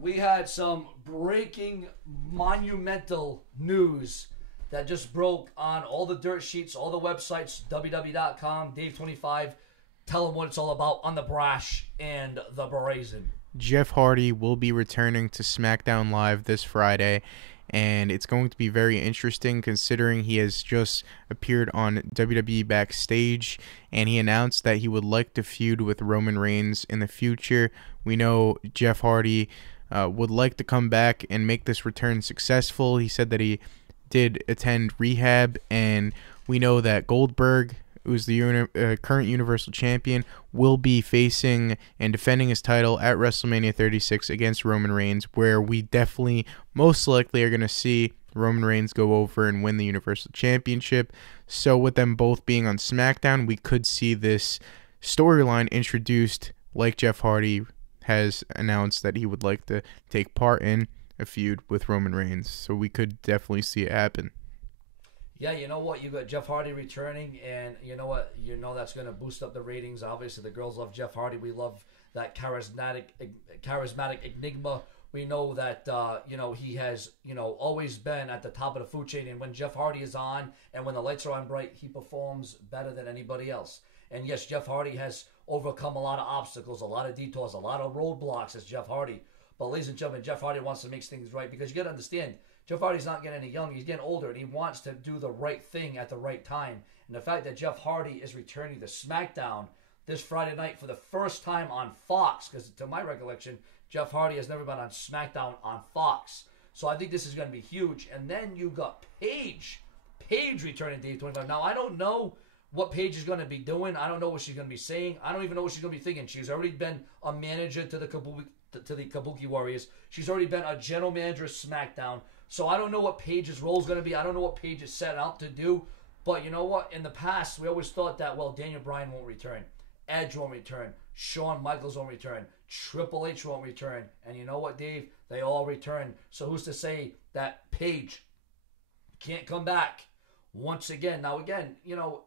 We had some breaking monumental news that just broke on all the dirt sheets, all the websites, www.com, Dave25. Tell them what it's all about on the Brash and the Brazen. Jeff Hardy will be returning to SmackDown Live this Friday, and it's going to be very interesting considering he has just appeared on WWE Backstage, and he announced that he would like to feud with Roman Reigns in the future. We know Jeff Hardy would like to come back and make this return successful. He said that he did attend rehab, and we know that Goldberg, who's the current Universal Champion, will be facing and defending his title at WrestleMania 36 against Roman Reigns, where we definitely, most likely, are going to see Roman Reigns go over and win the Universal Championship. So with them both being on SmackDown, we could see this storyline introduced, like Jeff Hardy has announced that he would like to take part in a feud with Roman Reigns. So we could definitely see it happen. Yeah, you know what? You got Jeff Hardy returning, and you know what? You know that's going to boost up the ratings. Obviously, the girls love Jeff Hardy. We love that charismatic enigma. We know that he has always been at the top of the food chain. And when Jeff Hardy is on, and when the lights are on bright, he performs better than anybody else. And yes, Jeff Hardy has overcome a lot of obstacles, a lot of detours, a lot of roadblocks as Jeff Hardy. But ladies and gentlemen, Jeff Hardy wants to make things right, because you got to understand, Jeff Hardy's not getting any younger. He's getting older, and he wants to do the right thing at the right time. And the fact that Jeff Hardy is returning to SmackDown this Friday night for the first time on Fox, because to my recollection, Jeff Hardy has never been on SmackDown on Fox. So I think this is going to be huge. And then you got Paige returning to Dave25. Now, I don't know what Paige is going to be doing. I don't know what she's going to be saying. I don't even know what she's going to be thinking. She's already been a manager to the Kabuki Warriors. She's already been a general manager of SmackDown. So I don't know what Paige's role is going to be. I don't know what Paige is set out to do. But you know what? In the past, we always thought that, well, Daniel Bryan won't return. Edge won't return. Shawn Michaels won't return. Triple H won't return. And you know what, Dave? They all return. So who's to say that Paige can't come back once again? Now, again,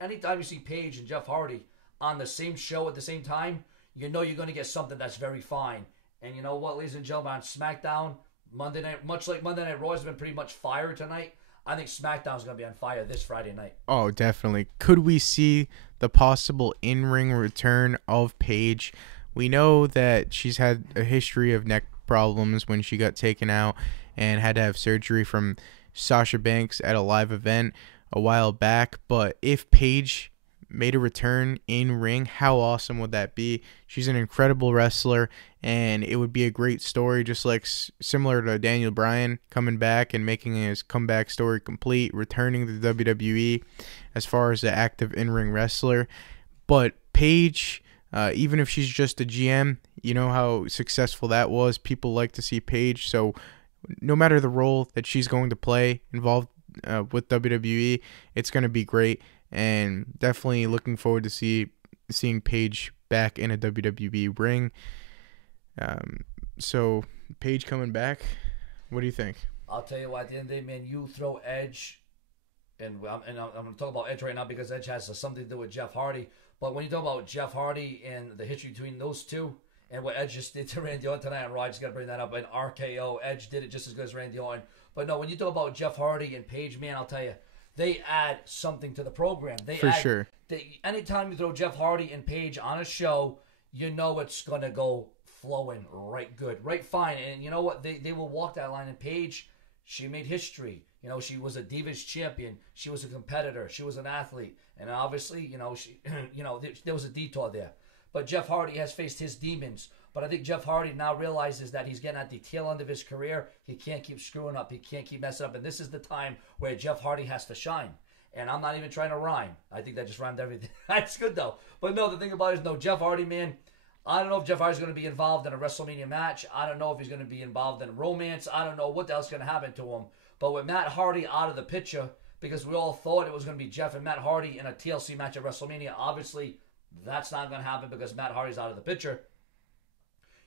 anytime you see Paige and Jeff Hardy on the same show at the same time, you know you're going to get something that's very fine. And you know what, ladies and gentlemen, on SmackDown, Monday night, much like Monday Night Raw has been pretty much fire tonight, I think SmackDown's going to be on fire this Friday night. Oh, definitely. Could we see the possible in-ring return of Paige? We know that she's had a history of neck problems when she got taken out and had to have surgery from Sasha Banks at a live event a while back. But if Paige made a return in ring, how awesome would that be? She's an incredible wrestler, and it would be a great story, just like similar to Daniel Bryan coming back and making his comeback story complete, returning to WWE as far as the active in-ring wrestler. But Paige, even if she's just a GM, you know how successful that was. People like to see Paige, so no matter the role that she's going to play involved with WWE, it's going to be great. And definitely looking forward to seeing Paige back in a WWE ring. So Paige coming back, what do you think? I'll tell you what, at the end of the day, man, you throw Edge, and I'm going to talk about Edge right now because Edge has something to do with Jeff Hardy. But when you talk about Jeff Hardy and the history between those two, and what Edge just did to Randy Orton tonight, and Raw, I just got to bring that up, and RKO, Edge did it just as good as Randy Orton. But no, when you talk about Jeff Hardy and Paige, man, I'll tell you, they add something to the program. Sure. Anytime you throw Jeff Hardy and Paige on a show, you know it's going to go flowing right good, right fine. And you know what? They will walk that line. And Paige, she made history. She was a Divas champion. She was a competitor. She was an athlete. And obviously, she, there was a detour there. But Jeff Hardy has faced his demons. But I think Jeff Hardy now realizes that he's getting at the tail end of his career. He can't keep screwing up. He can't keep messing up. And this is the time where Jeff Hardy has to shine. And I'm not even trying to rhyme. I think that just rhymed everything. That's good, though. But no, the thing about it is, no, Jeff Hardy, man, I don't know if Jeff Hardy's going to be involved in a WrestleMania match. I don't know if he's going to be involved in romance. I don't know what the hell's going to happen to him. But with Matt Hardy out of the picture, because we all thought it was going to be Jeff and Matt Hardy in a TLC match at WrestleMania, obviously that's not going to happen because Matt Hardy's out of the picture.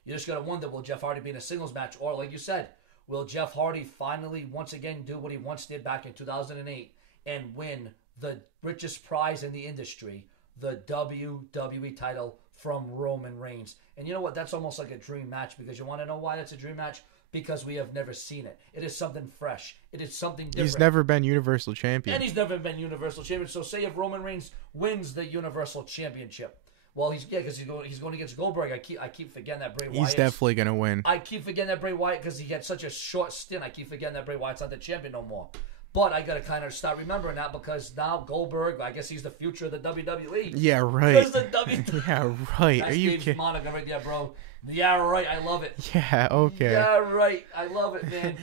You just got to wonder, will Jeff Hardy be in a singles match? Or, like you said, will Jeff Hardy finally, once again, do what he once did back in 2008 and win the richest prize in the industry, the WWE title from Roman Reigns? And you know what? That's almost like a dream match, because you want to know why that's a dream match? because we have never seen it. It is something fresh. It is something different. He's never been Universal Champion. And he's never been Universal Champion. So say if Roman Reigns wins the Universal Championship, well, because he's going against Goldberg. I keep forgetting that Bray Wyatt. He's definitely gonna win. I keep forgetting that Bray Wyatt because he had such a short stint. I keep forgetting that Bray Wyatt's not the champion no more. But I gotta kind of start remembering that because now Goldberg, I guess he's the future of the WWE. Yeah, right. Because the WWE. Yeah, right. That's Are you Dave's kidding? Monica right there, bro. Yeah, right. I love it. Yeah, okay. Yeah, right. I love it, man.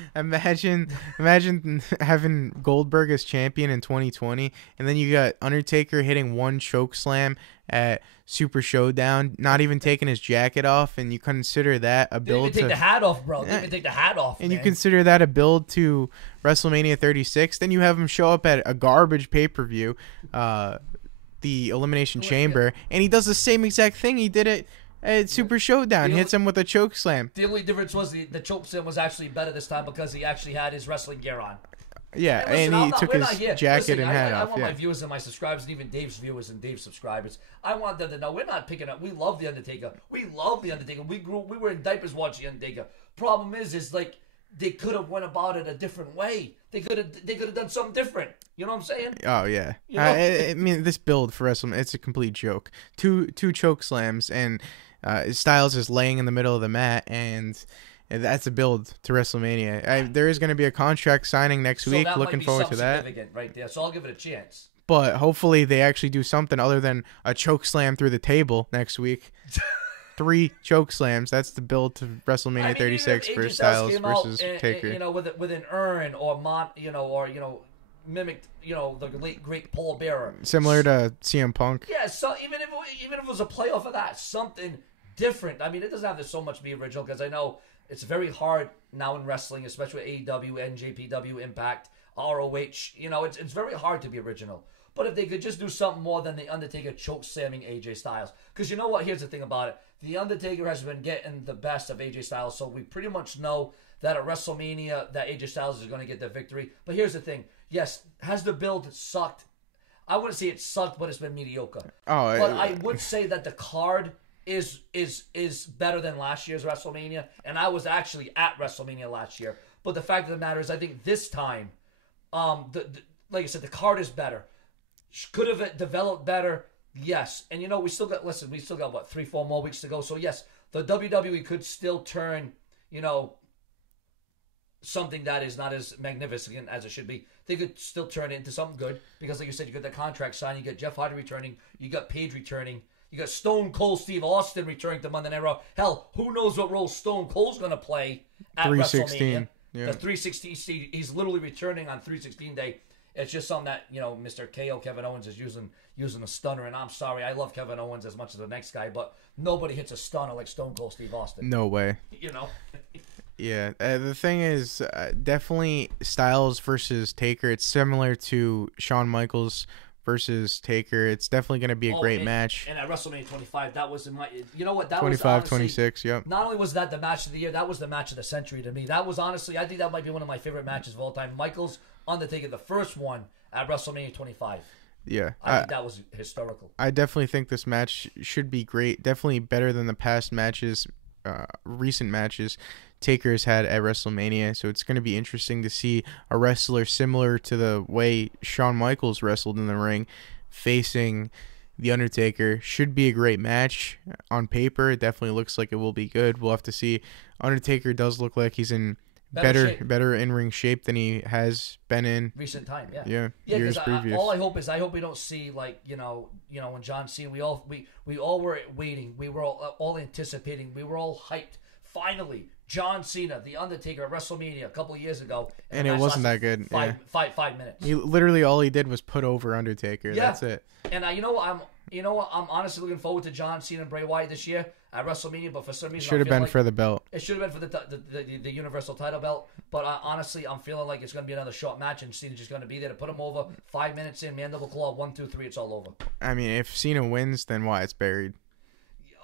Imagine having Goldberg as champion in 2020, and then you got Undertaker hitting one choke slam at Super Showdown, not even taking his jacket off, and you consider that a Didn't build even take to the hat off, bro. Didn't even take the hat off, and man. you consider that a build to WrestleMania 36. Then you have him show up at a garbage pay-per-view, the Elimination Chamber, and he does the same exact thing he did at Super Showdown. Hits him with a choke slam. The only difference was the choke slam was actually better this time because he actually had his wrestling gear on. Yeah, Listen, and he took his jacket and hat I off. want Yeah. my viewers and my subscribers, and even Dave's viewers and Dave's subscribers, I want them to know we're not picking up. We love the Undertaker. We love the Undertaker. We were in diapers watching the Undertaker. Problem is like they could have went about it a different way. They could have done something different. You know what I'm saying? Oh yeah. You know? I mean, this build for WrestleMania, it's a complete joke. Two choke slams, and Styles is laying in the middle of the mat, and that's a build to WrestleMania. There is going to be a contract signing next week. That Looking might be forward to that. Significant right there. So I'll give it a chance. But hopefully they actually do something other than a choke slam through the table next week. 3 choke slams. That's the build to WrestleMania 36 for Styles versus Taker. You know, with an urn or mimicked, the late great Paul Bearer. Similar to CM Punk. Yeah, so even if it was a playoff of that, something different. I mean, it doesn't have to so much be original because I know it's very hard now in wrestling, especially with AEW, NJPW, Impact, ROH. It's very hard to be original. But if they could just do something more than the Undertaker choke slamming AJ Styles. Because you know what? Here's the thing about it. The Undertaker has been getting the best of AJ Styles, so we pretty much know that at WrestleMania that AJ Styles is going to get the victory. But here's the thing. Yes, has the build sucked? I wouldn't say it sucked, but it's been mediocre. I would say that the card is better than last year's WrestleMania, and I was actually at WrestleMania last year. But the fact of the matter is, I think this time, like I said, the card is better. Could have it developed better? Yes. And we still got what, 3-4 more weeks to go. So yes, the WWE could still turn, something that is not as magnificent as it should be. They could still turn it into something good because, like you said, you got the contract signed, you got Jeff Hardy returning, you got Paige returning, you got Stone Cold Steve Austin returning to Monday Night Raw. Hell, who knows what role Stone Cold's going to play at 316. WrestleMania? Yeah. The 316. He's literally returning on 316 day. It's just something that Mr. KO Kevin Owens is using a stunner, and I'm sorry, I love Kevin Owens as much as the next guy, but nobody hits a stunner like Stone Cold Steve Austin. No way. Yeah, the thing is, definitely Styles versus Taker. It's similar to Shawn Michaels versus Taker. It's definitely going to be a great match. And at WrestleMania 25, that was that 25, was honestly, 26, yep. Not only was that the match of the year, that was the match of the century to me. That was honestly, I think that might be one of my favorite matches of all time. Michaels, Undertaker, the first one at WrestleMania 25. Yeah. I think that was historical. I definitely think this match should be great. Definitely better than the past matches, recent matches Taker's had at WrestleMania. So it's going to be interesting to see a wrestler similar to the way Shawn Michaels wrestled in the ring facing The Undertaker. Should be a great match on paper. It definitely looks like it will be good. We'll have to see. Undertaker does look like he's in better in-ring shape than he has been in recent time. Yeah, years previous. All I hope we don't see when John Cena. We all were waiting. We were all anticipating. We were all hyped. Finally, John Cena, The Undertaker, at WrestleMania a couple of years ago, and it wasn't that good. Five minutes. He literally all he did was put over Undertaker. Yeah. That's it. And I'm honestly looking forward to John Cena and Bray Wyatt this year at WrestleMania, but for some reason should have been for the belt. It should have been for the Universal title belt, but honestly, I'm feeling like it's going to be another short match, and Cena's just going to be there to put him over. 5 minutes in, mandible claw, 1, 2, 3, it's all over. I mean, if Cena wins, then Wyatt's buried.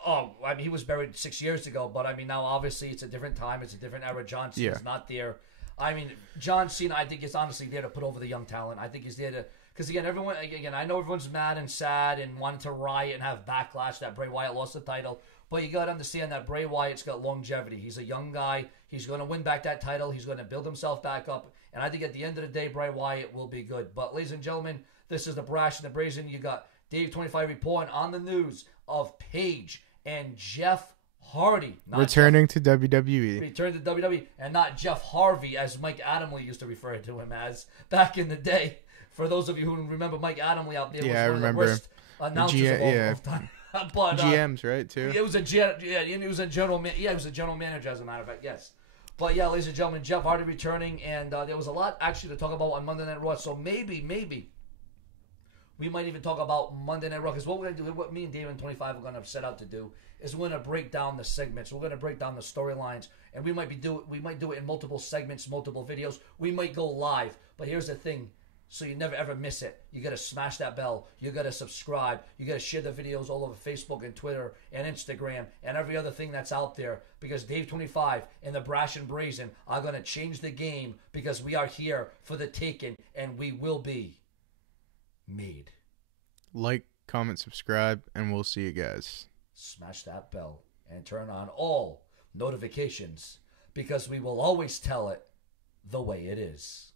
Oh, I mean, he was buried 6 years ago, but I mean, now obviously it's a different time, it's a different era. John Cena's not there. I mean, John Cena, I think, is honestly there to put over the young talent. I think he's there to, because again, I know everyone's mad and sad and wanted to riot and have backlash that Bray Wyatt lost the title, But you got to understand that Bray Wyatt's got longevity. He's a young guy. He's going to win back that title. He's going to build himself back up. And I think at the end of the day, Bray Wyatt will be good. But ladies and gentlemen, this is the Brash and the Brazen. You got Dave 25 reporting on the news of Paige and Jeff Hardy. Returning to WWE. Return to WWE. And not Jeff Harvey, as Mike Adamle used to refer to him as back in the day. For those of you who remember Mike Adamle out there, yeah, was one of the worst announcers of all time. But, GMs, right, too? It was a he was a general manager, as a matter of fact, yes. But yeah, ladies and gentlemen, Jeff Hardy returning, and there was a lot actually to talk about on Monday Night Raw. So maybe we might even talk about Monday Night Raw, because what we're gonna do, what me and Dave and 25 are gonna set out to do, is we're gonna break down the segments. We're gonna break down the storylines, and we might do it in multiple segments, multiple videos. We might go live, but here's the thing. So you never ever miss it. You gotta smash that bell. You gotta subscribe. You gotta share the videos all over Facebook and Twitter and Instagram and every other thing that's out there. Because Dave 25 and the Brash and Brazen are gonna change the game, because we are here for the taking, and we will be made. Like, comment, subscribe, and we'll see you guys. Smash that bell and turn on all notifications, because we will always tell it the way it is.